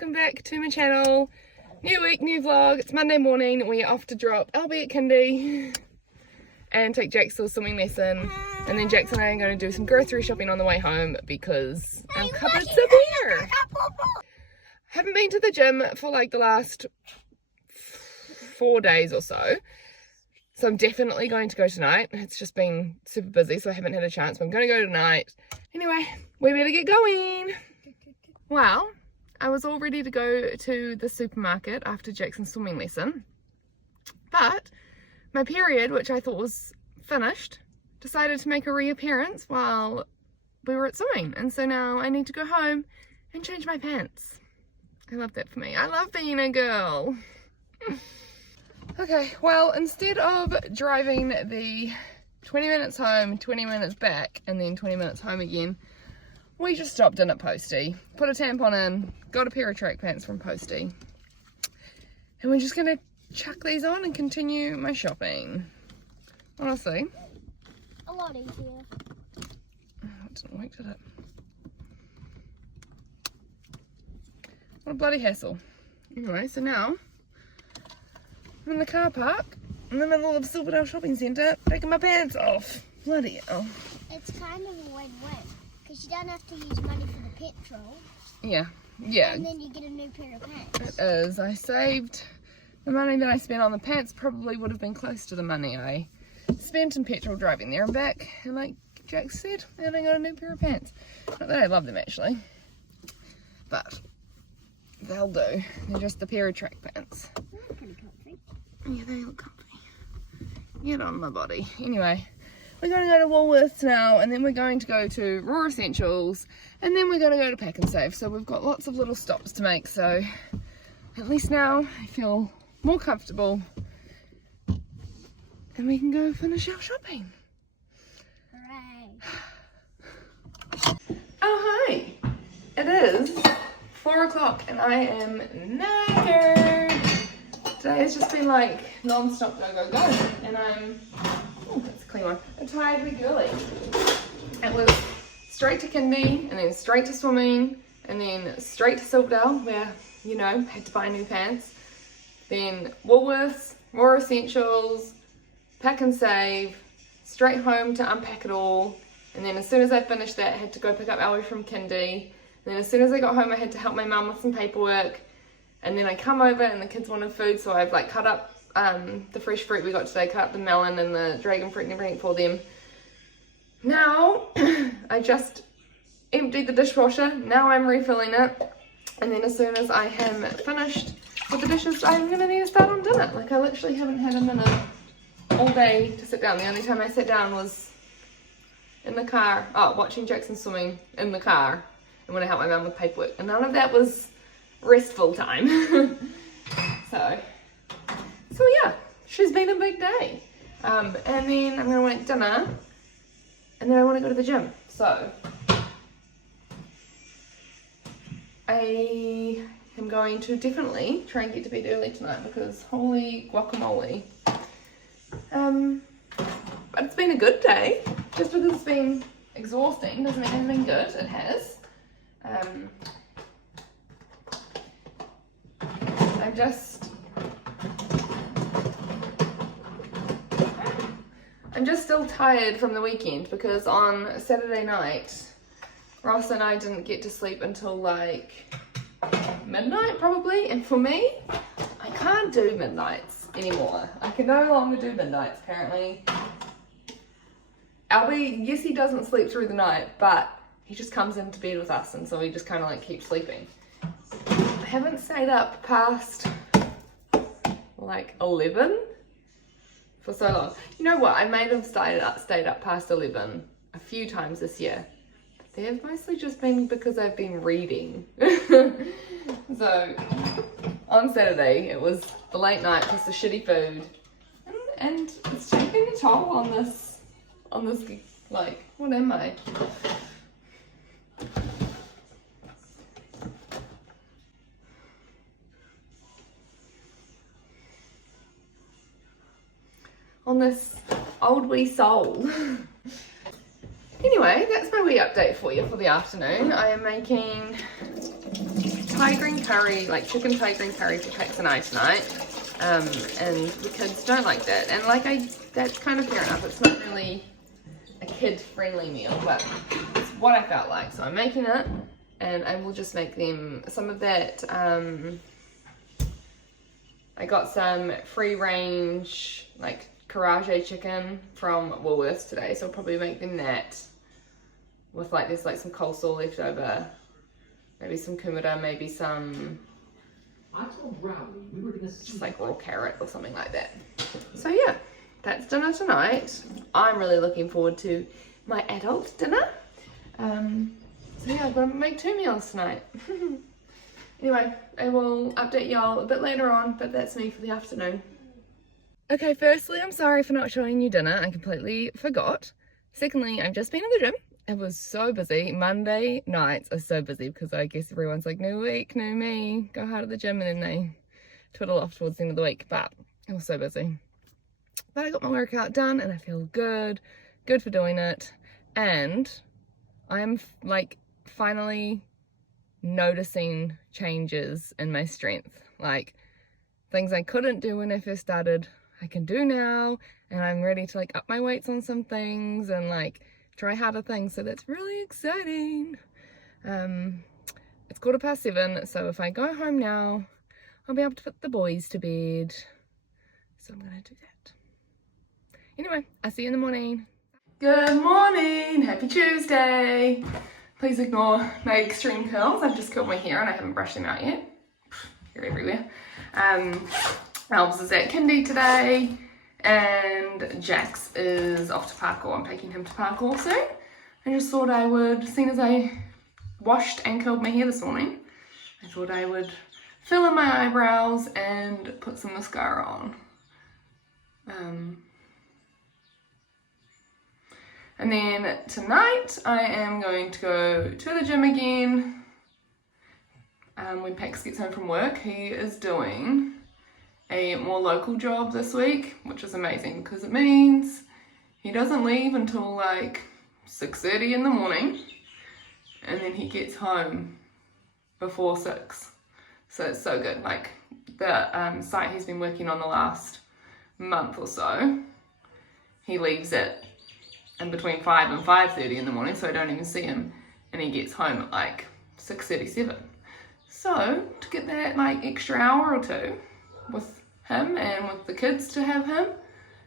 welcome back to my channel. New week, new vlog. It's Monday morning. We're off to drop Albie at kindy and take Jax to a swimming lesson, and then Jax and I are going to do some grocery shopping on the way home because our cupboards are bare. Haven't been to the gym for like the last 4 days or so. So I'm definitely going to go tonight. It's just been super busy, so I haven't had a chance, but I'm going to go tonight. Anyway, we better get going. Well, I was all ready to go to the supermarket after Jackson's swimming lesson, but my period, which I thought was finished, decided to make a reappearance while we were at swimming, and so now I need to go home and change my pants. I love that for me. I love being a girl. Okay, well, instead of driving the 20 minutes home, 20 minutes back, and then 20 minutes home again, we just stopped in at Postie, put a tampon in, got a pair of track pants from Postie, and we're just gonna chuck these on and continue my shopping. Honestly. A lot easier. Oh, it didn't work, did it? What a bloody hassle. Anyway, so now I'm in the car park in the middle of Silverdale Shopping Centre, taking my pants off. Bloody hell. It's kind of a win-win, because you don't have to use money for the petrol. Yeah. And then you get a new pair of pants. It is. I saved the money that I spent on the pants, probably would have been close to the money I spent in petrol driving there and back. And like Jax said, and I got a new pair of pants. Not that I love them actually, but they'll do. They're just a pair of track pants. They're pretty comfy. Yeah, they look comfy. Get on my body. Anyway, we're going to go to Woolworths now, and then we're going to go to Raw Essentials, and then we're going to go to Pack and Save. So we've got lots of little stops to make, so at least now I feel more comfortable and we can go finish our shopping. Hooray. Oh hi! It is 4 o'clock and I am knackered. Today has just been like non-stop go, and I'm, oh that's a clean one, a tired wee girly. It was straight to kindy, and then straight to swimming, and then straight to Silverdale where, you know, had to buy new pants. Then Woolworths, Raw Essentials, Pack and Save, straight home to unpack it all, and then as soon as I finished that I had to go pick up Ellie from kindy. And then as soon as I got home I had to help my mum with some paperwork. And then I come over and the kids wanted food, so I've like cut up the fresh fruit we got today, cut up the melon and the dragon fruit and everything for them. Now, I just emptied the dishwasher, now I'm refilling it. And then as soon as I am finished with the dishes, I'm going to need to start on dinner. Like I literally haven't had a minute all day to sit down. The only time I sat down was in the car, watching Jackson swimming in the car, and when I helped my mum with paperwork. And none of that was restful time. so yeah, she's been a big day. And then I'm gonna want dinner, and then I want to go to the gym. So I am going to definitely try and get to bed early tonight because holy guacamole. But it's been a good day. Just because it's been exhausting doesn't mean it's been good. It has. I'm just still tired from the weekend because on Saturday night, Ross and I didn't get to sleep until like midnight probably, and for me, I can't do midnights anymore. I can no longer do midnights apparently. Albie, yes he doesn't sleep through the night, but he just comes into bed with us and so we just kind of like keep sleeping. I haven't stayed up past like 11 for so long. You know what, I may have stayed up past 11 a few times this year. But they've mostly just been because I've been reading. So on Saturday it was the late night plus the shitty food. And it's taking a toll on this, like, what am I? On this old wee soul. Anyway, that's my wee update for you for the afternoon. I am making Thai green curry, like chicken Thai green curry for Pax and I tonight. And the kids don't like that. And like that's kind of fair enough. It's not really a kid-friendly meal, but it's what I felt like. So I'm making it, and I will just make them some of that. I got some free-range, like karaage chicken from Woolworths today, so I'll probably make them that with like, there's like some coleslaw left over, maybe some kumara, maybe some just like raw carrot or something like that. So yeah, that's dinner tonight. I'm really looking forward to my adult dinner. So yeah, I'm gonna make 2 meals tonight. Anyway, I will update y'all a bit later on, but that's me for the afternoon. Okay, firstly, I'm sorry for not showing you dinner. I completely forgot. Secondly, I've just been at the gym. It was so busy. Monday nights are so busy because I guess everyone's like, new week, new me, go hard at the gym, and then they twiddle off towards the end of the week, but it was so busy. But I got my workout done and I feel good for doing it, and I am like finally noticing changes in my strength. Like things I couldn't do when I first started, I can do now, and I'm ready to like up my weights on some things and like try harder things, so that's really exciting. It's 7:15, so if I go home now, I'll be able to put the boys to bed. So I'm gonna do that. Anyway, I'll see you in the morning. Good morning, happy Tuesday. Please ignore my extreme curls. I've just curled my hair and I haven't brushed them out yet. Hair everywhere. Albs is at kindy today, and Jax is off to parkour. I'm taking him to parkour soon. I just thought I would, as soon as I washed and curled my hair this morning, I thought I would fill in my eyebrows and put some mascara on. And then tonight I am going to go to the gym again. When Pax gets home from work, he is doing a more local job this week, which is amazing because it means he doesn't leave until like 6:30 in the morning, and then he gets home before 6. So it's so good. Like the site he's been working on the last month or so, he leaves it in between 5 and 5:30 in the morning, so I don't even see him, and he gets home at like 6:37. So to get that like extra hour or two with him and with the kids to have him,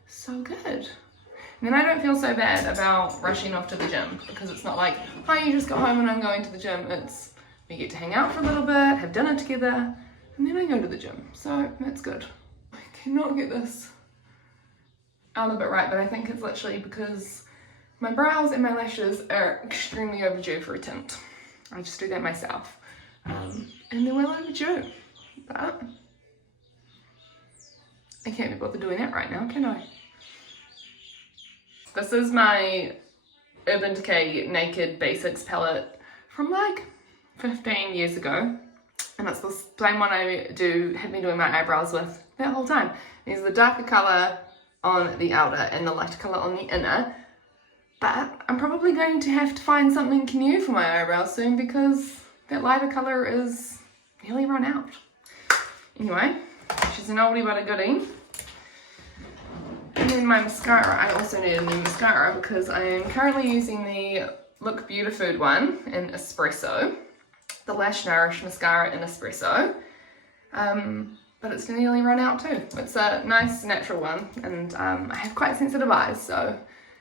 so good. And then I don't feel so bad about rushing off to the gym, because it's not like, hi, you just got home and I'm going to the gym. It's we get to hang out for a little bit, have dinner together, and then I go to the gym. So that's good. I cannot get this out a bit right, but I think it's literally because my brows and my lashes are extremely overdue for a tint. I just do that myself. And they're well overdue, but I can't be bothered doing that right now, can I? This is my Urban Decay Naked Basics palette from like 15 years ago, and it's the same one I had been doing my eyebrows with that whole time. These are the darker colour on the outer and the lighter colour on the inner, but I'm probably going to have to find something new for my eyebrows soon because that lighter colour is nearly run out. Anyway, she's an oldie but a goodie. And then my mascara, I also need a new mascara because I am currently using the Look Beautifood one in Espresso, the Lash Nourish mascara in Espresso, but it's nearly run out too. It's a nice natural one, and I have quite sensitive eyes, so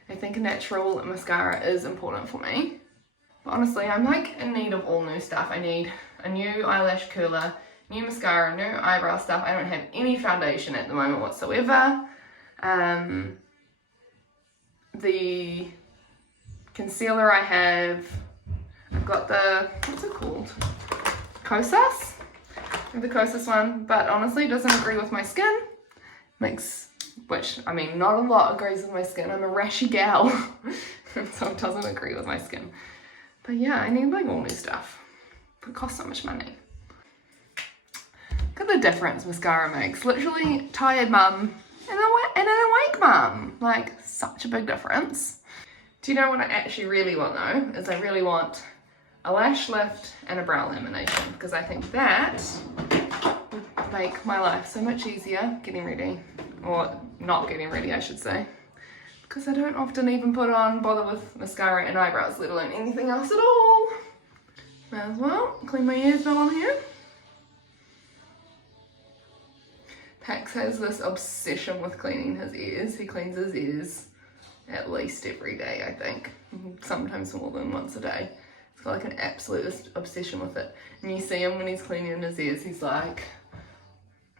I think a natural mascara is important for me. But honestly, I'm like in need of all new stuff. I need a new eyelash curler, new mascara, new eyebrow stuff. I don't have any foundation at the moment whatsoever. The concealer I've got the, what's it called? Kosas? I have the Kosas one, but honestly it doesn't agree with my skin. Which, I mean, not a lot agrees with my skin. I'm a rashy gal, so it doesn't agree with my skin. But yeah, I need like all new stuff. But it costs so much money. Look at the difference mascara makes. Literally, tired mum and an awake mum. Like, such a big difference. Do you know what I actually really want though? Is I really want a lash lift and a brow lamination, because I think that would make my life so much easier getting ready, or not getting ready I should say, because I don't often even bother with mascara and eyebrows, let alone anything else at all. May as well clean my ears while I'm here. Pax has this obsession with cleaning his ears. He cleans his ears at least every day, I think. Sometimes more than once a day. He's got like an absolute obsession with it. And you see him when he's cleaning his ears, he's like,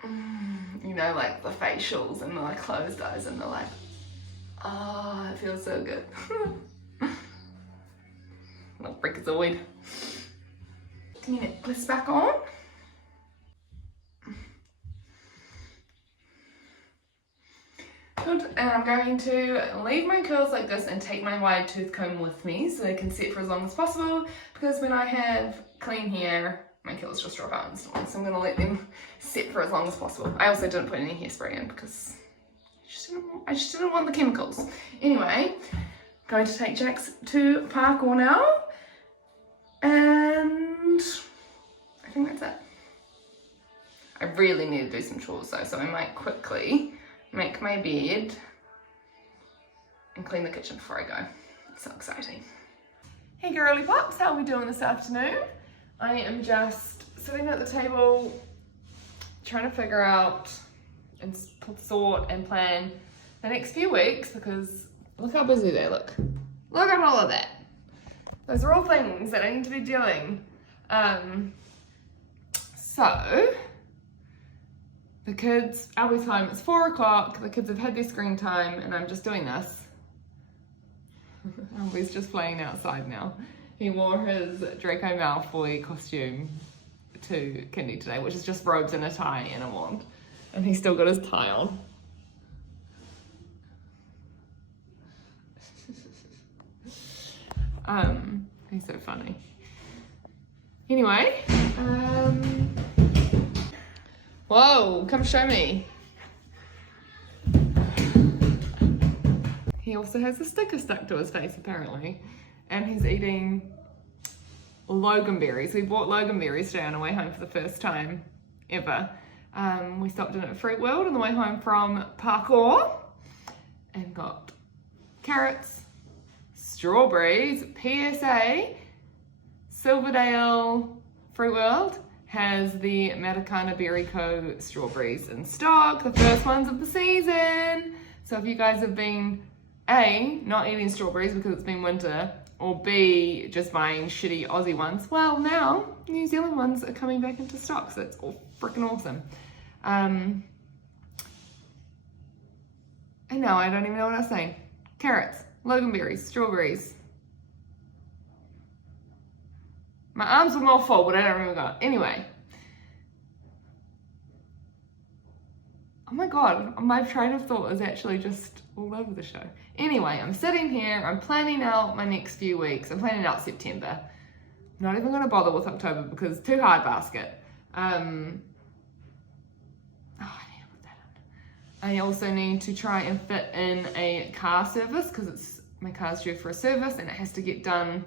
you know, like the facials and the like closed eyes, and they're like, oh, it feels so good. Little freakazoid. Can you necklace back on? Good, and I'm going to leave my curls like this and take my wide tooth comb with me so they can sit for as long as possible, because when I have clean hair, my curls just drop out instantly, so I'm going to let them sit for as long as possible. I also didn't put any hairspray in because I just didn't want the chemicals. Anyway, going to take Jax to parkour now, and I think that's it. I really need to do some chores though, so I might quickly make my bed and clean the kitchen before I go. It's so exciting. Hey girly pops, how are we doing this afternoon? I am just sitting at the table trying to figure out and sort and plan the next few weeks, because look how busy they look. Look at all of that. Those are all things that I need to be doing. So the kids, Albie's home, it's 4 o'clock, the kids have had their screen time and I'm just doing this. Albie's just playing outside now. He wore his Draco Malfoy costume to kindy today, which is just robes and a tie and a wand. And he's still got his tie on. He's so funny. Anyway, whoa, come show me. He also has a sticker stuck to his face apparently, and he's eating loganberries. We bought loganberries today on our way home for the first time ever. We stopped in at Fruit World on the way home from parkour and got carrots, strawberries. PSA, Silverdale Fruit World has the Matakana Berry Co. strawberries in stock, the first ones of the season. So if you guys have been A, not eating strawberries because it's been winter, or B, just buying shitty Aussie ones, well now New Zealand ones are coming back into stock, so it's all freaking awesome. And now I don't even know what I was saying. Carrots, loganberries, strawberries. My arms were more full, but I don't remember what. Anyway. Oh my god, my train of thought is actually just all over the show. Anyway, I'm sitting here, I'm planning out my next few weeks. I'm planning out September. I'm not even going to bother with October because it's too hard basket. I also need to try and fit in a car service because my car's due for a service and it has to get done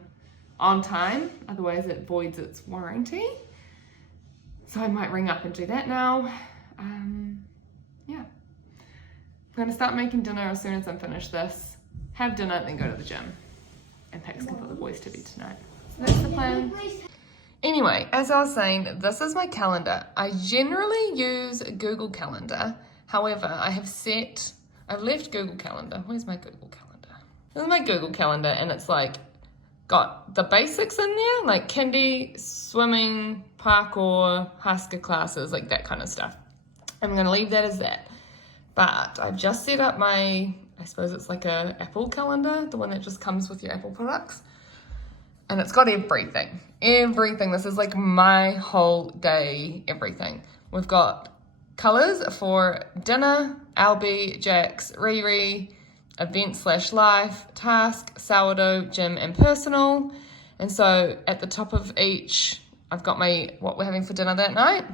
on time, otherwise it voids its warranty. So I might ring up and do that now. Yeah. I'm going to start making dinner as soon as I'm finished this, have dinner, then go to the gym. And Pax can put the boys to bed tonight. So that's the plan. Anyway, as I was saying, this is my calendar. I generally use Google Calendar. However, I've left Google Calendar. Where's my Google Calendar? This is my Google Calendar, and it's like got the basics in there, like kindy, swimming, parkour, Husker classes, like that kind of stuff. I'm going to leave that as that. But I've just set up my, I suppose it's like a Apple calendar, the one that just comes with your Apple products. And it's got everything. Everything. This is like my whole day, everything. We've got colours for dinner, Albie, Jax, Riri, event/life, task, sourdough, gym, and personal. And so at the top of each, I've got what we're having for dinner that night.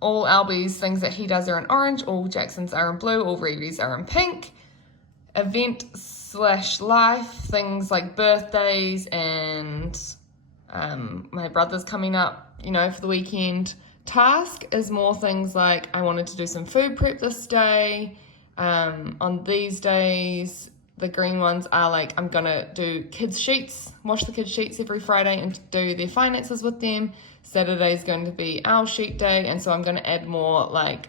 All Albie's things that he does are in orange, all Jackson's are in blue, all Riri's are in pink. Event slash life, things like birthdays and my brother's coming up, you know, for the weekend. Task is more things like I wanted to do some food prep this day. On these days, the green ones are like I'm gonna do kids sheets, wash the kids sheets every Friday and do their finances with them. Saturday is going to be our sheet day, and so I'm going to add more like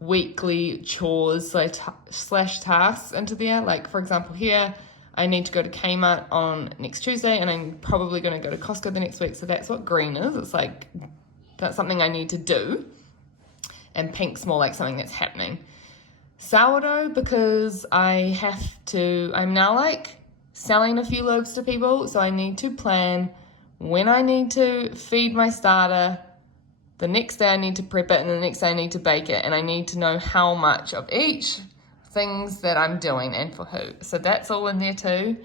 weekly chores slash tasks into there. Like for example here, I need to go to Kmart on next Tuesday, and I'm probably going to go to Costco the next week. So that's what green is. It's like that's something I need to do, and pink's more like something that's happening. Sourdough, because I'm now like selling a few loaves to people, so I need to plan when I need to feed my starter. The next day I need to prep it, and the next day I need to bake it, and I need to know how much of each things that I'm doing and for who. So that's all in there too.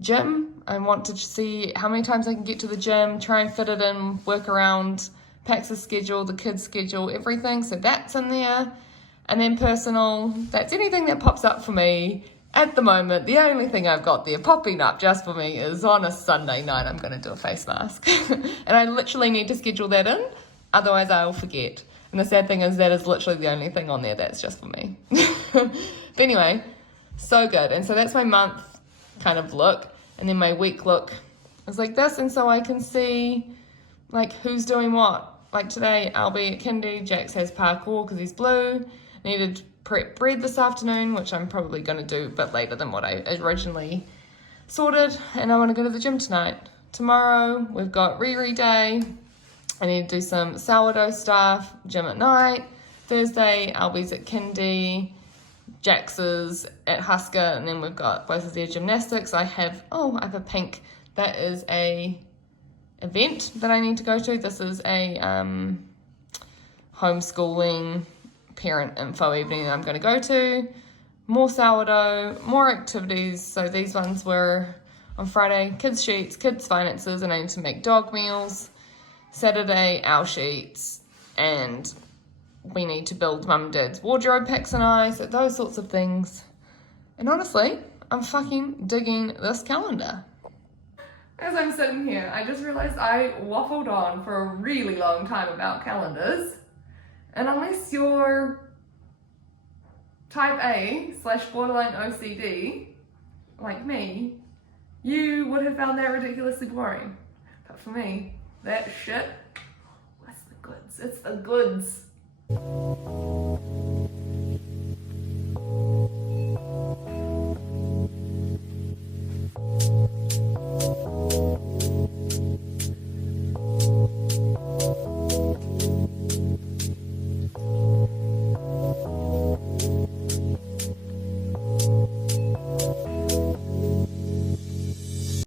Gym, I want to see how many times I can get to the gym, try and fit it in, work around Pax's schedule, the kids' schedule, everything. So that's in there. And then personal, that's anything that pops up for me. At the moment, the only thing I've got there popping up just for me is on a Sunday night, I'm going to do a face mask. And I literally need to schedule that in, otherwise I'll forget. And the sad thing is that is literally the only thing on there that's just for me. But anyway, so good. And so that's my month kind of look. And then my week look is like this. And so I can see like who's doing what. Like today, I'll be at kindy. Jax has parkour because he's blue. Needed to prep bread this afternoon, which I'm probably going to do a bit later than what I originally sorted. And I want to go to the gym tonight. Tomorrow, we've got Riri Day. I need to do some sourdough stuff, gym at night. Thursday, Albie's at kindy. Jax's at Husker. And then we've got both of their gymnastics. I have a pink. That is a event that I need to go to. This is a homeschooling parent info evening that I'm going to go to. More sourdough, more activities. So these ones were on Friday, kids sheets, kids finances, and I need to make dog meals. Saturday, our sheets, and we need to build mum and dad's wardrobe, Pax and I, so those sorts of things. And honestly, I'm fucking digging this calendar. As I'm sitting here, I just realized I waffled on for a really long time about calendars. And unless you're type A / borderline OCD, like me, you would have found that ridiculously boring. But for me, that shit, that's the goods. It's the goods.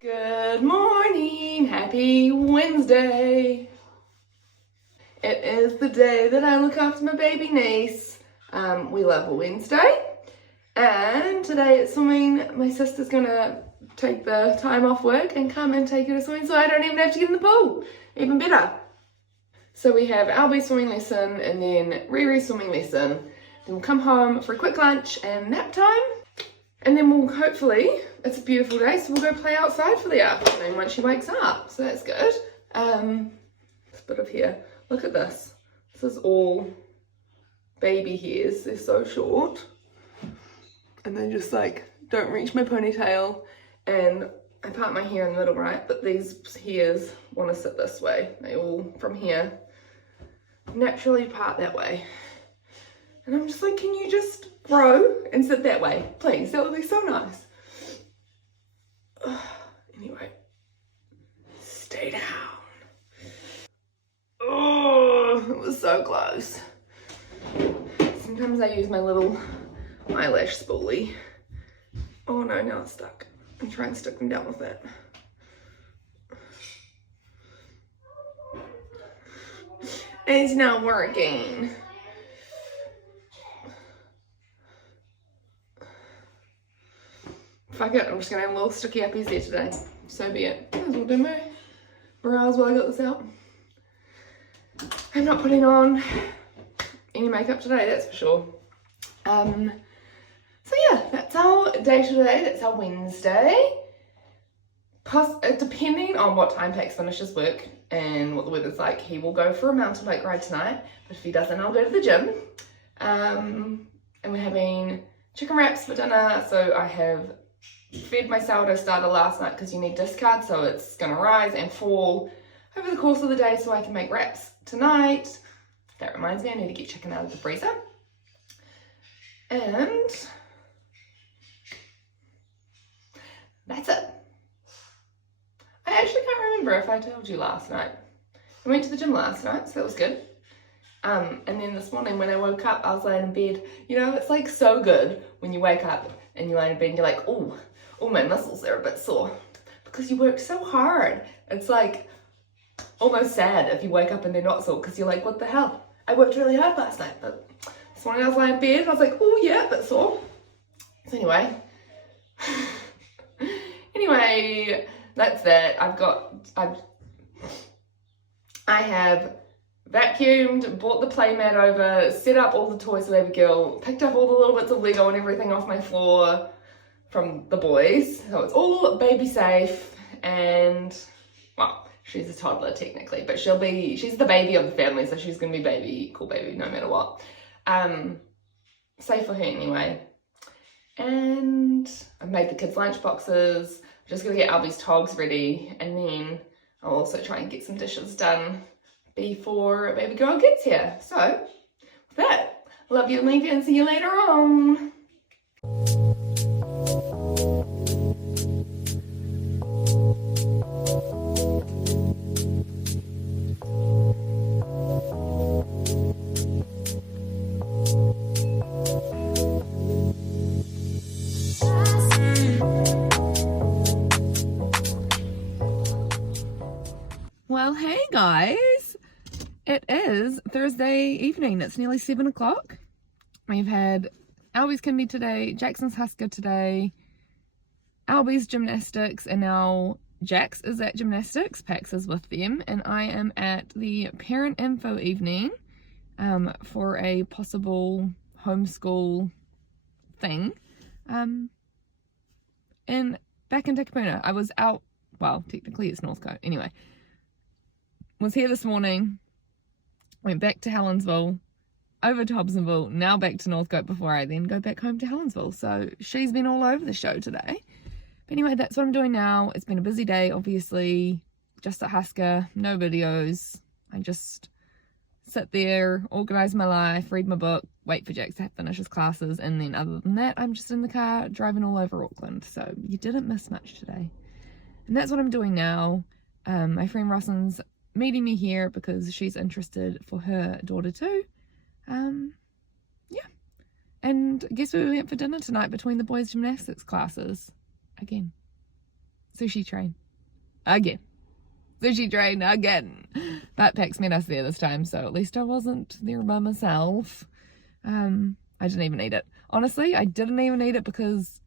Good morning, happy Wednesday. It is the day that I look after my baby niece. We love a Wednesday, and today at swimming, my sister's gonna take the time off work and come and take her to swimming, so I don't even have to get in the pool. Even better. So we have Albie swimming lesson and then Riri swimming lesson. Then we'll come home for a quick lunch and nap time. And then we'll hopefully, it's a beautiful day, so we'll go play outside for the afternoon once she wakes up. So that's good. This bit of hair. Look at this. This is all baby hairs. They're so short. And they just like don't reach my ponytail. And I part my hair in the middle, right? But these hairs want to sit this way. They all, from here, naturally part that way. And I'm just like, can you just grow and sit that way, please? That would be so nice. Anyway, stay down. Oh, it was so close. Sometimes I use my little eyelash spoolie. Oh no, now it's stuck. I'm trying to stick them down with that. It's not working. Fuck it, I'm just gonna have little sticky uppies there today. So be it. Might as well do my brows while I got this out. I'm not putting on any makeup today, that's for sure. So yeah, that's our day today. That's our Wednesday. Depending on what time Pax finishes work and what the weather's like, he will go for a mountain bike ride tonight. But if he doesn't, I'll go to the gym. And we're having chicken wraps for dinner. So I have fed my sourdough starter last night because you need discard, so it's gonna rise and fall over the course of the day so I can make wraps tonight. That reminds me, I need to get chicken out of the freezer. And that's it. I actually can't remember if I told you last night. I went to the gym last night, so that was good. And then this morning when I woke up, I was laying in bed. You know, it's like so good when you wake up and you lie in bed and you're like, oh, my muscles are a bit sore because you work so hard. It's like almost sad if you wake up and they're not sore because you're like, what the hell? I worked really hard last night, but this morning I was lying in bed and I was like, oh yeah, a bit sore. So anyway, that's that. I have vacuumed, brought the playmat over, set up all the toys for baby girl, picked up all the little bits of Lego and everything off my floor from the boys. So it's all baby safe, and well, she's a toddler technically, but she's the baby of the family, so she's gonna be cool baby no matter what. Safe for her anyway. And I've made the kids' lunch boxes. I'm just gonna get Albie's togs ready, and then I'll also try and get some dishes done before baby girl gets here. So, with that, love you and leave you and see you later on. Well, hey guys, it is Thursday evening. It's nearly 7 o'clock. We've had Albie's kindy today, Jackson's Husker today, Albie's gymnastics, and now Jax is at gymnastics, Pax is with them, and I am at the parent info evening for a possible homeschool thing. And back in Takapuna, I was out, well, technically it's Northcote, anyway. Was here this morning, went back to Helensville, over to Hobsonville, now back to Northcote before I then go back home to Helensville. So she's been all over the show today. But anyway, that's what I'm doing now. It's been a busy day, obviously. Just at Husker, no videos. I just sit there, organise my life, read my book, wait for Jax to finish his classes, and then other than that, I'm just in the car driving all over Auckland. So you didn't miss much today. And that's what I'm doing now. My friend Rosson's meeting me here because she's interested for her daughter too. Yeah. And guess where we went for dinner tonight between the boys' gymnastics classes? Again. Sushi train. Again. Sushi train again. But Pax met us there this time, so at least I wasn't there by myself. I didn't even eat it. Honestly, I didn't even eat it because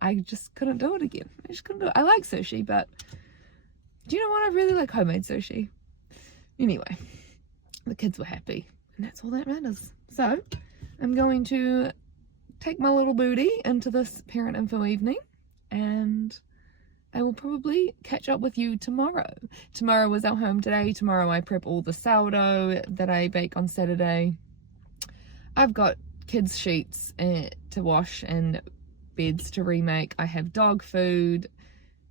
I just couldn't do it again. I just couldn't do it. I like sushi, but do you know what? I really like homemade sushi. Anyway, the kids were happy, and that's all that matters. So, I'm going to take my little booty into this parent info evening, and I will probably catch up with you tomorrow. Tomorrow was our home day. Tomorrow I prep all the sourdough that I bake on Saturday. I've got kids' sheets to wash and beds to remake. I have dog food,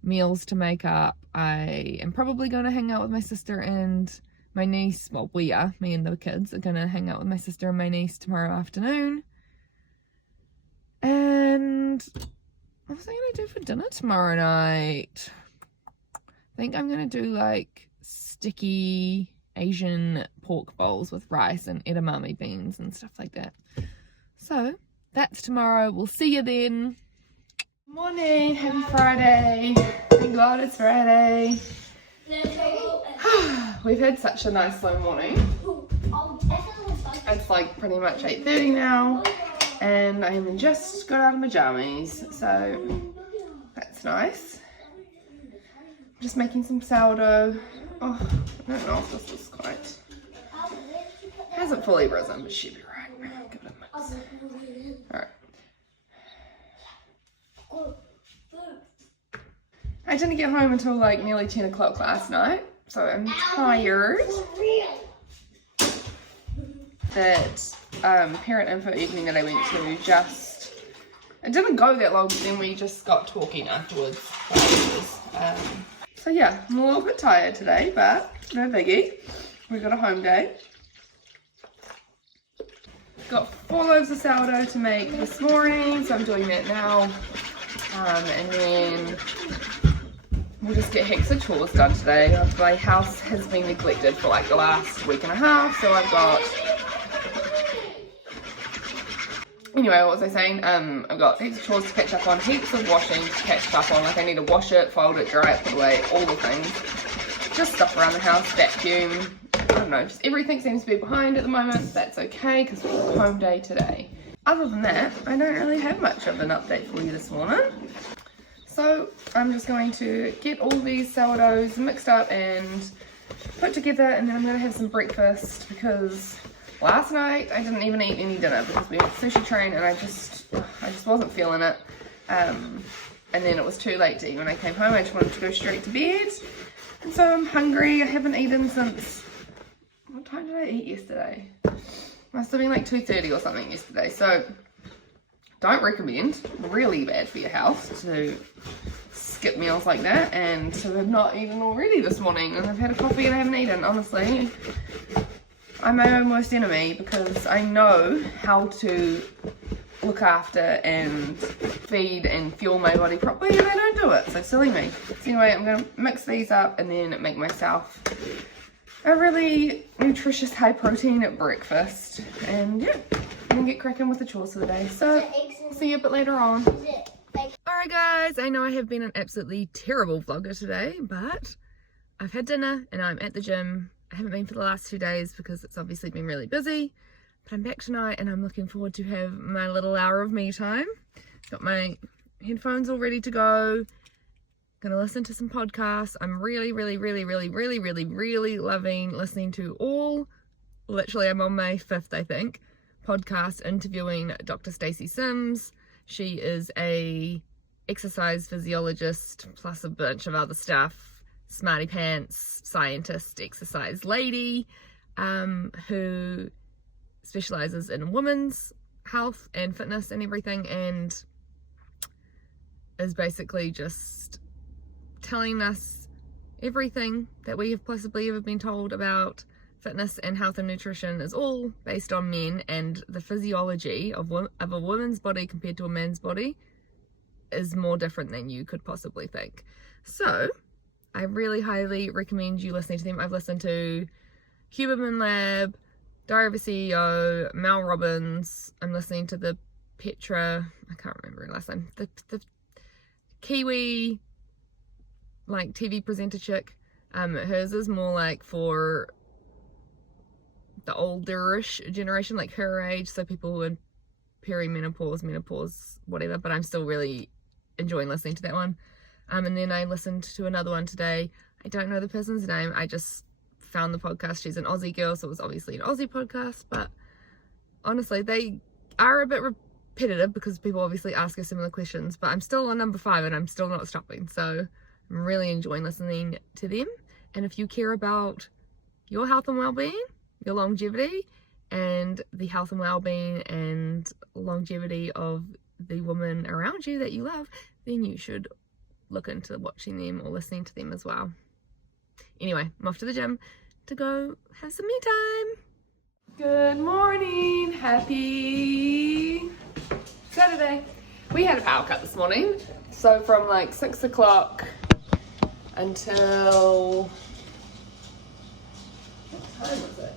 meals to make up. I am probably going to hang out with my sister and my niece. Well, me and the kids are going to hang out with my sister and my niece tomorrow afternoon. And what was I going to do for dinner tomorrow night? I think I'm going to do like sticky Asian pork bowls with rice and edamame beans and stuff like that. So that's tomorrow. We'll see you then. Morning, happy Friday. Thank God it's Friday. We've had such a nice slow morning. It's like pretty much 8:30 now, and I just got out of my jammies, so that's nice. Just making some sourdough. Oh, I don't know if this is quite, hasn't fully risen, but should be right. Give it a mix. Alright. I didn't get home until like nearly 10 o'clock last night, so I'm tired. That parent info evening that I went to it didn't go that long, but then we just got talking afterwards. So yeah, I'm a little bit tired today, but no biggie. We've got a home day. Got 4 loaves of sourdough to make this morning, so I'm doing that now. And then we'll just get heaps of chores done today. My house has been neglected for like the last week and a half, so I've got... Anyway, what was I saying? I've got heaps of chores to catch up on, heaps of washing to catch up on. Like I need to wash it, fold it, dry it, put away, all the things. Just stuff around the house, vacuum. I don't know, just everything seems to be behind at the moment. That's okay, because we've got home day today. Other than that, I don't really have much of an update for you this morning. So I'm just going to get all these sourdoughs mixed up and put together, and then I'm going to have some breakfast because last night I didn't even eat any dinner because we went sushi train and I just wasn't feeling it. And then it was too late to eat when I came home. I just wanted to go straight to bed. And so I'm hungry. I haven't eaten since... What time did I eat yesterday? Must have been like 2:30 or something yesterday. So don't recommend. Really bad for your health to skip meals like that. And to have not eaten already this morning. And I've had a coffee and I haven't eaten, honestly. I'm my own worst enemy because I know how to look after and feed and fuel my body properly and I don't do it, so silly me. So anyway, I'm going to mix these up and then make myself a really nutritious high protein at breakfast, and yeah, I'm going to get cracking with the chores for the day. So see you a bit later on. Alright guys, I know I have been an absolutely terrible vlogger today, but I've had dinner and I'm at the gym. I haven't been for the last 2 days because it's obviously been really busy, but I'm back tonight and I'm looking forward to have my little hour of me time. Got my headphones all ready to go. Gonna listen to some podcasts. I'm really loving listening to literally I'm on my 5th, I think, podcast interviewing Dr. Stacey Sims. She is a exercise physiologist plus a bunch of other stuff. Smarty pants, scientist, exercise lady, who specializes in women's health and fitness and everything, and is basically just telling us everything that we have possibly ever been told about fitness and health and nutrition is all based on men, and the physiology of a woman's body compared to a man's body is more different than you could possibly think. So I really highly recommend you listening to them. I've listened to Huberman Lab, Diary of a CEO, Mel Robbins. I'm listening to the Petra, I can't remember her last name, the Kiwi like TV presenter chick. Hers is more like for the olderish generation, like her age, so people who are perimenopause, menopause, whatever, but I'm still really enjoying listening to that one. And then I listened to another one today. I don't know the person's name. I just found the podcast. She's an Aussie girl, so it was obviously an Aussie podcast. But honestly, they are a bit repetitive because people obviously ask her similar questions. But I'm still on number 5 and I'm still not stopping. So I'm really enjoying listening to them. And if you care about your health and well-being, your longevity, and the health and well-being and longevity of the woman around you that you love, then you should look into watching them or listening to them as well. Anyway, I'm off to the gym to go have some me time. Good morning, happy Saturday. We had a power cut this morning, so from like 6 o'clock until, what time was it?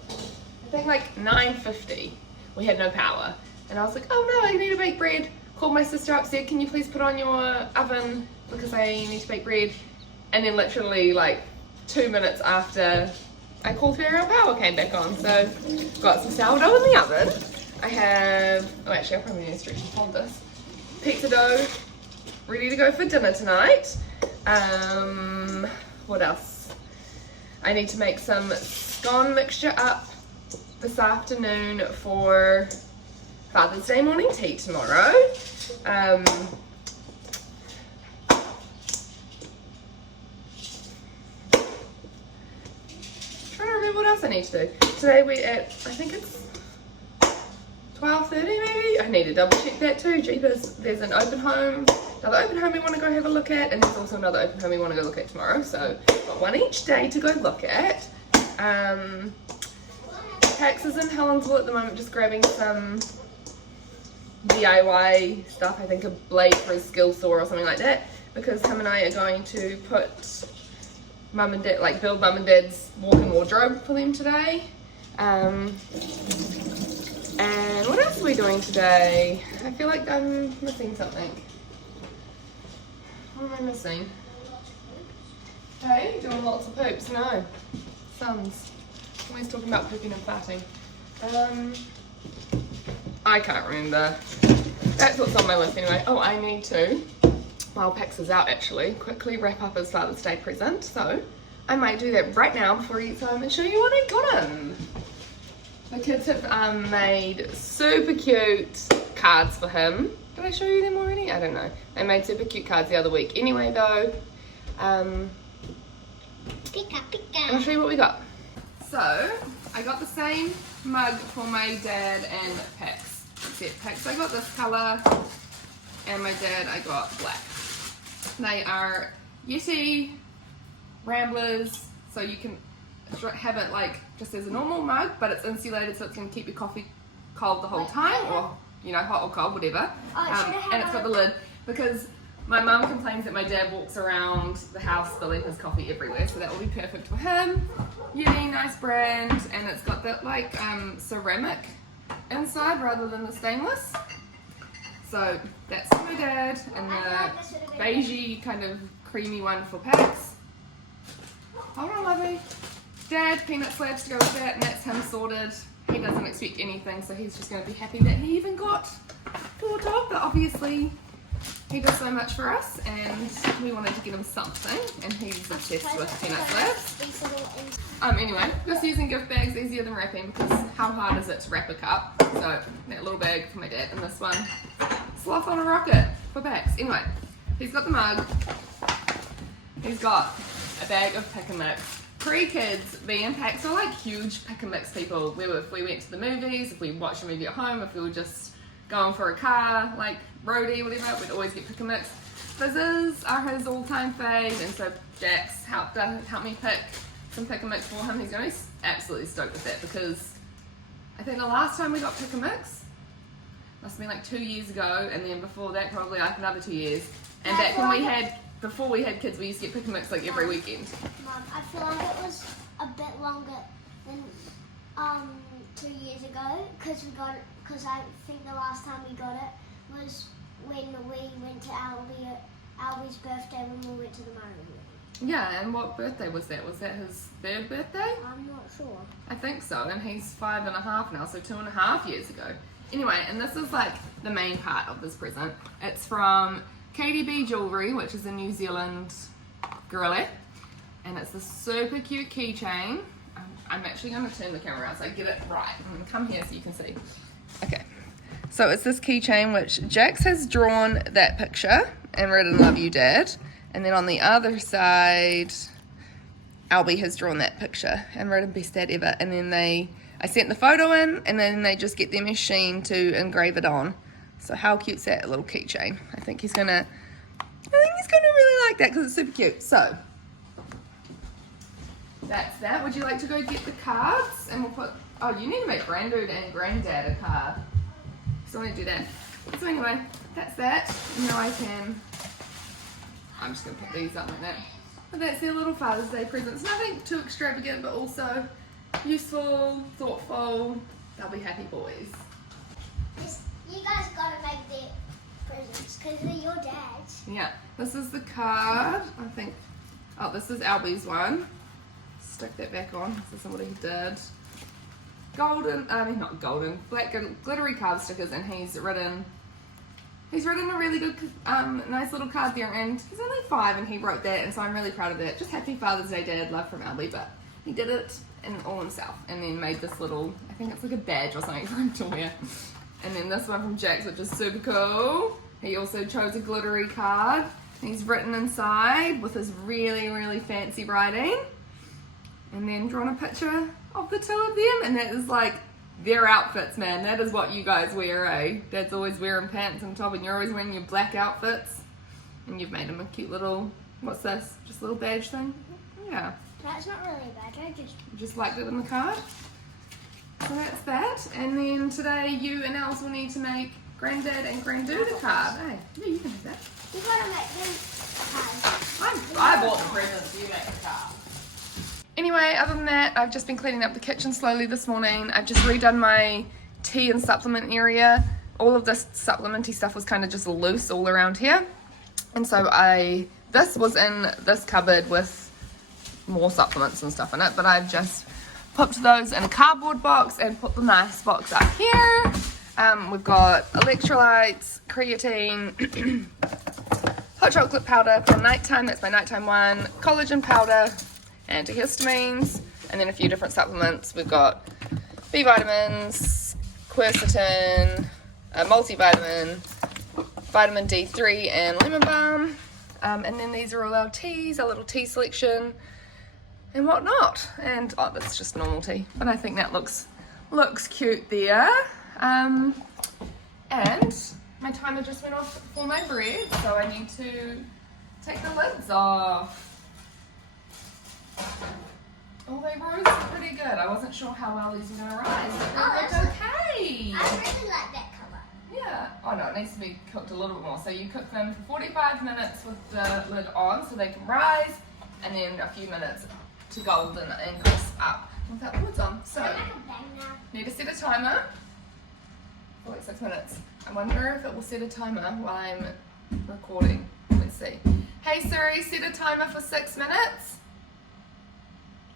I think like 9:50 we had no power, and I was like, oh no, I need to bake bread. Called my sister up, said, can you please put on your oven because I need to bake bread. And then literally like 2 minutes after I called her, our power came back on. So got some sourdough in the oven. I have, oh actually I probably need to stretch and fold this. Pizza dough ready to go for dinner tonight. What else? I need to make some scone mixture up this afternoon for Father's Day morning tea tomorrow. need to do? Today we're at, I think it's 12:30 maybe? I need to double check that too. Jeepers, there's an open home, another open home we want to go have a look at, and there's also another open home we want to go look at tomorrow. So got one each day to go look at. Pax is in Helensville at the moment, just grabbing some DIY stuff. I think a blade for his skill saw or something like that, because him and I are going to put mum and dad, like build mum and dad's walk-in wardrobe for them today. And what else are we doing today? I feel like I'm missing something. What am I missing? Hey, doing lots of poops? No. Sons. Always talking about pooping and farting. I can't remember. That's what's on my list anyway. Oh, I need to, while Pax is out actually, quickly wrap up his Father's Day present. So I might do that right now before he gets home and show you what I got him. The kids have made super cute cards for him. Did I show you them already? I don't know. They made super cute cards the other week. Anyway though, I'll show you what we got. So, I got the same mug for my dad and Pax. Except Pax, I got this colour, and my dad, I got black. They are Yeti Ramblers, so you can have it like just as a normal mug, but it's insulated, so it's going to keep your coffee cold the whole time, or you know, hot or cold, whatever. And it's got the lid, because my mum complains that my dad walks around the house spilling his coffee everywhere, so that will be perfect for him. Yeti, nice brand, and it's got that like ceramic inside rather than the stainless. So that's for my dad, and the beigey kind of creamy one for Pax. Hold on, lovey. Dad, peanut slabs to go with that, and that's him sorted. He doesn't expect anything, so he's just going to be happy that he even got thought of, but obviously he does so much for us, and we wanted to get him something, and he's obsessed with peanut slabs. Anyway, just using gift bags easier than wrapping, because how hard is it to wrap a cup? So that little bag for my dad, and this one, sloth on a rocket for Pax. Anyway, he's got the mug, he's got a bag of pick and mix. Pre-kids, me and Pax are like huge pick and mix people. If we went to the movies, if we watched a movie at home, if we were just going for a car, like roadie, whatever, we'd always get pick and mix. Fizzes are his all-time fave, and so Jax helped me pick some pick and mix for him. He's going to be absolutely stoked with that, because I think the last time we got pick and mix must have been like 2 years ago, and then before that probably like another 2 years. And back when before we had kids, we used to get pick and mix like every weekend. Mum, I feel like it was a bit longer than 2 years ago, because I think the last time we got it was when we went to Albie's birthday, when we went to the Mario. Yeah, and what birthday was that? Was that his third birthday? I'm not sure. I think so, and he's 5.5 now, so 2.5 years ago. Anyway, and this is like the main part of this present. It's from KDB Jewellery, which is a New Zealand girly, and it's this super cute keychain. I'm actually going to turn the camera around so I get it right. Come here so you can see. Okay, so it's this keychain which Jax has drawn that picture and written "Love You, Dad," and then on the other side, Albie has drawn that picture and written "Best Dad Ever," and then I sent the photo in, and then they just get their machine to engrave it on. So how cute's that little keychain? I think he's gonna really like that, because it's super cute. So that's that. Would you like to go get the cards? And we'll put, oh, you need to make Granddad and Granddad a card. So I want to do that. So anyway, that's that. Now I'm just gonna put these up like that. But that's their little Father's Day presents. Nothing too extravagant, but also useful, thoughtful. They'll be happy boys. You guys gotta make their presents, because they're your dad's. Yeah, this is the card. I think, oh, this is Albie's one. Stick that back on. This is what he did. Not golden, black glittery card stickers, and he's written a really good, nice little card there, and he's only 5 and he wrote that, and so I'm really proud of that. Just happy Father's Day, Dad, love from Albie, but he did it all himself, and then made this little, I think it's like a badge or something for him to wear. And then this one from Jax, which is super cool. He also chose a glittery card. He's written inside with his really, really fancy writing. And then drawn a picture of the two of them, and that is like their outfits, man. That is what you guys wear, eh? Dad's always wearing pants and top, and you're always wearing your black outfits. And you've made him a cute little, what's this? Just a little badge thing? Yeah. That's not really bad, I just liked it in the card. So that's that. And then today you and Alice will need to make Granddad and Granddoo the card. Hey, yeah, you can do that. You gotta make them cards. I bought the presents, you make the card. Anyway, other than that, I've just been cleaning up the kitchen slowly this morning. I've just redone my tea and supplement area. All of this supplementy stuff was kind of just loose all around here. And so this was in this cupboard with more supplements and stuff in it, but I've just put those in a cardboard box and put the nice box up here. We've got electrolytes, creatine, hot chocolate powder for nighttime, that's my nighttime one, collagen powder, antihistamines, and then a few different supplements. We've got B vitamins, quercetin, a multivitamin, vitamin D3, and lemon balm. And then these are all our teas, our little tea selection, and whatnot. And oh, that's just normal tea, but I think that looks cute there. And my timer just went off for my bread, so I need to take the lids off. Oh, they rose pretty good. I wasn't sure how well these were going to rise, but they looked okay. I really like that colour. Yeah. Oh no, it needs to be cooked a little bit more. So you cook them for 45 minutes with the lid on so they can rise, and then a few minutes to golden and crisp up without the lids on. So, need to set a timer for like 6 minutes. I wonder if it will set a timer while I'm recording. Let's see. Hey Siri, set a timer for 6 minutes.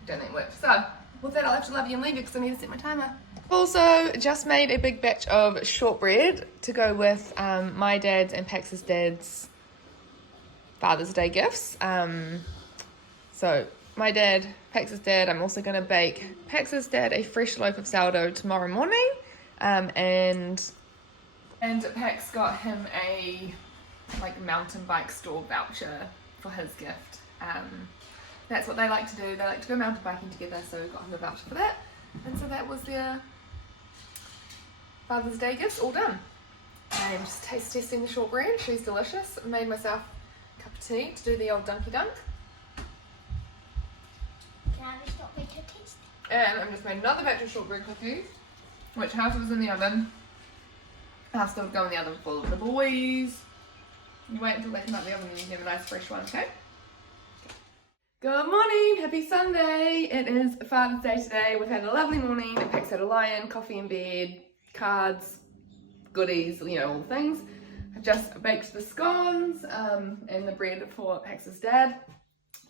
Don't think it worked. So, with that, I'll have to love you and leave you because I need to set my timer. Also, just made a big batch of shortbread to go with my dad's and Pax's dad's Father's Day gifts. So, my dad, Pax's dad, I'm also going to bake Pax's dad a fresh loaf of sourdough tomorrow morning. And Pax got him a mountain bike store voucher for his gift. That's what they like to do. They like to go mountain biking together, so we got him a voucher for that. And so that was their Father's Day gifts all done. I'm just taste testing the shortbread. She's delicious. I made myself a cup of tea to do the old dunky dunk. Can I have a shortbread cookies? And I've just made another batch of shortbread cookies, which half was in the oven, half still go in the oven full of the boys. You wait until they come out of the oven and you can have a nice fresh one, okay? Good morning, happy Sunday. It is Father's Day today. We've had a lovely morning. Pax had a lie-in, coffee in bed, cards, goodies, you know, all the things. I've just baked the scones and the bread for Pax's dad.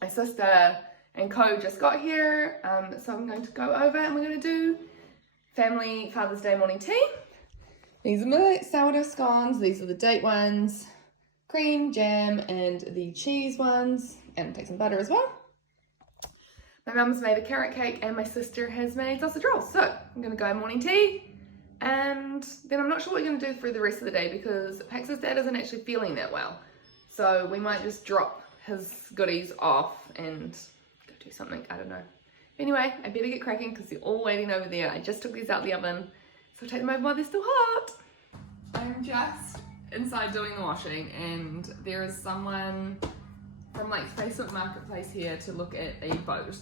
My sister and Co just got here, so I'm going to go over and we're going to do family Father's Day morning tea. These are my sourdough scones. These are the date ones, cream, jam, and the cheese ones, and take some butter as well. My mum's made a carrot cake and my sister has made sausage rolls. So I'm going to go morning tea, and then I'm not sure what we're going to do for the rest of the day because Pax's dad isn't actually feeling that well. So we might just drop his goodies off and go do something. I don't know. Anyway, I better get cracking because they're all waiting over there. I just took these out of the oven, so I'll take them over while they're still hot. I'm just inside doing the washing, and there is someone from Facebook Marketplace here to look at a boat,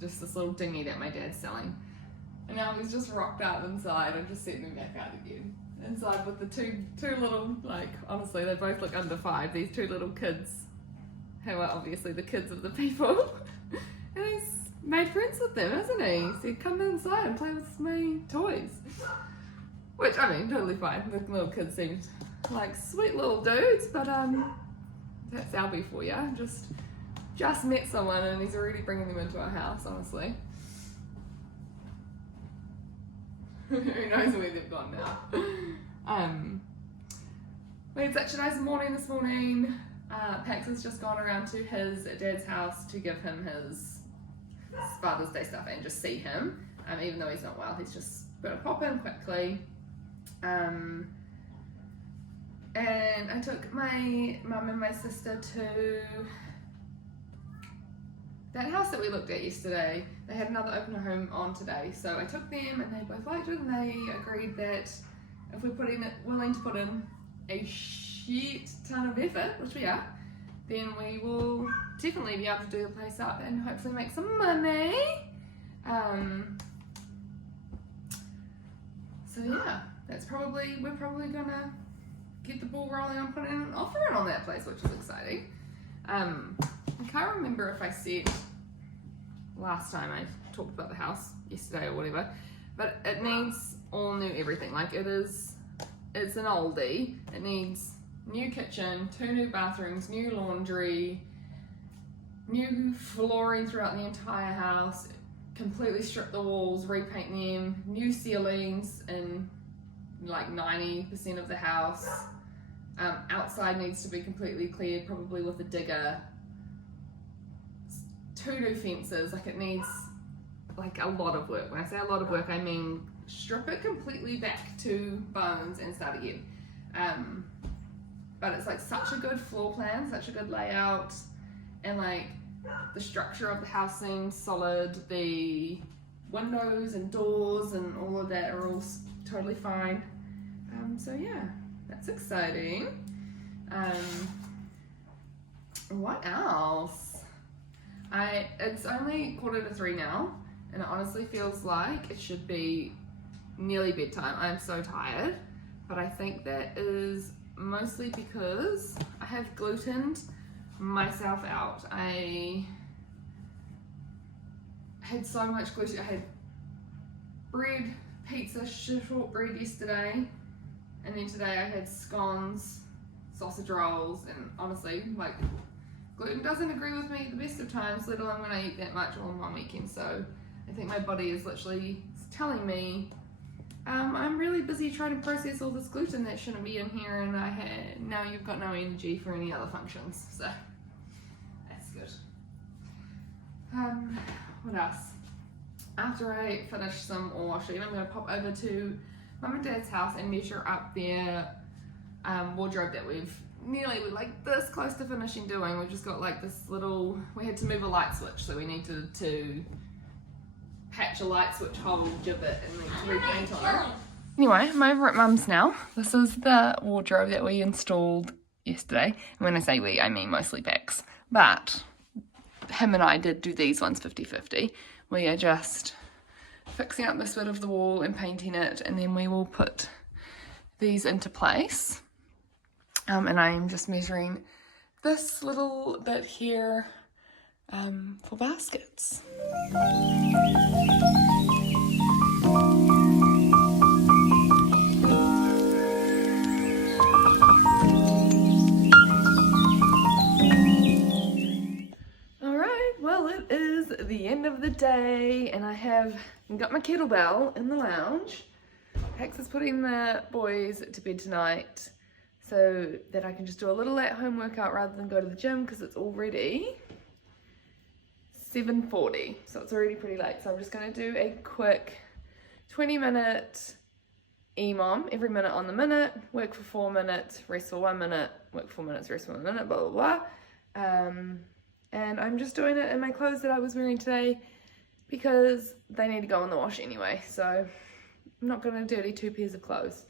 just this little dinghy that my dad's selling. And now he's just rocked out inside. I'm just setting them back out again. Inside with the two little, honestly, they both look under 5. These 2 little kids, who are obviously the kids of the people. And he's made friends with them, hasn't he? He said, come inside and play with my toys. Which, I mean, totally fine. The little kids seemed like sweet little dudes, but that's Albie for you. Just met someone and he's already bringing them into our house, honestly. Who knows where they've gone now. We had such a nice morning this morning. Pax has just gone around to his dad's house to give him his Father's Day stuff and just see him. Even though he's not well, he's just going to pop in quickly. And I took my mum and my sister to that house that we looked at yesterday. they had another open home on today, so I took them and they both liked it, and they agreed that if we're willing to put in a shit ton of effort, which we are, then we will definitely be able to do the place up and hopefully make some money. So yeah, we're probably gonna get the ball rolling on putting an offer in on that place, which is exciting. I can't remember if I said last time I talked about the house, yesterday or whatever, but it needs all new everything. Like it's an oldie. It needs new kitchen, 2 new bathrooms, new laundry, new flooring throughout the entire house, completely strip the walls, repaint them, new ceilings in like 90% of the house. Outside needs to be completely cleared, probably with a digger. 2 new fences. Like, it needs like a lot of work. When I say a lot of work, I mean strip it completely back to bones and start again. But it's like such a good floor plan, such a good layout, and like the structure of the house seems solid. The windows and doors and all of that are all totally fine. So yeah, that's exciting. What else? It's only 2:45 now, and it honestly feels like it should be nearly bedtime. I'm so tired, but I think that is mostly because I have glutened myself out. I had so much gluten. I had bread, pizza, shortbread yesterday, and then today I had scones, sausage rolls, and honestly, like, gluten doesn't agree with me at the best of times, let alone when I eat that much on one weekend. So I think my body is literally telling me I'm really busy trying to process all this gluten that shouldn't be in here, and now you've got no energy for any other functions. So that's good. What else? After I finish some washing, I'm going to pop over to Mum and Dad's house and measure up their wardrobe that we're like this close to finishing doing. We've just got like this little, we had to move a light switch, so we needed to patch a light switch hole gibbet and then to repaint on it. Anyway, I'm over at Mum's now. This is the wardrobe that we installed yesterday. And when I say we, I mean mostly Bex. But him and I did do these ones 50-50. We are just fixing up this bit of the wall and painting it, and then we will put these into place. And I am just measuring this little bit here for baskets. Alright, well, it is the end of the day, and I have got my kettlebell in the lounge. Hex is putting the boys to bed tonight so that I can just do a little at-home workout rather than go to the gym, because it's already 7:40, so it's already pretty late. So I'm just going to do a quick 20-minute EMOM, every minute on the minute, work for 4 minutes, rest for 1 minute, work for 4 minutes, rest for 1 minute, blah, blah, blah. And I'm just doing it in my clothes that I was wearing today because they need to go in the wash anyway, so I'm not going to dirty 2 pairs of clothes.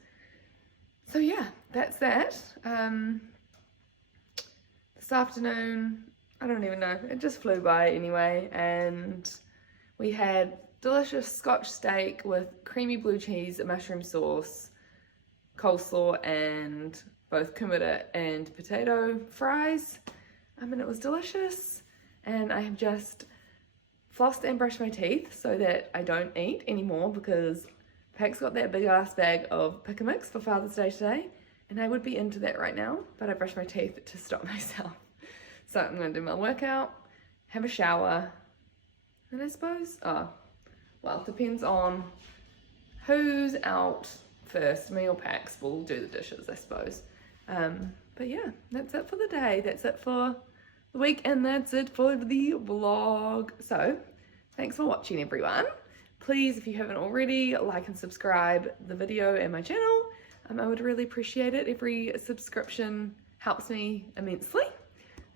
So yeah, that's that. This afternoon, I don't even know, it just flew by anyway, and we had delicious Scotch steak with creamy blue cheese, mushroom sauce, coleslaw, and both kumara and potato fries. And it was delicious, and I have just flossed and brushed my teeth so that I don't eat anymore, because Pax got that big ass bag of pick a mix for Father's Day today, and I would be into that right now, but I brushed my teeth to stop myself. So I'm going to do my workout, have a shower, and I suppose, well, it depends on who's out first, me or Pax will do the dishes, I suppose. But yeah, that's it for the day, that's it for the week, and that's it for the vlog. So thanks for watching, everyone. Please, if you haven't already, like and subscribe the video and my channel. I would really appreciate it. Every subscription helps me immensely.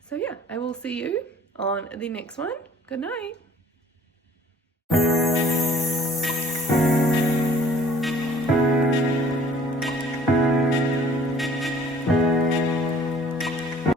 So yeah, I will see you on the next one. Good night.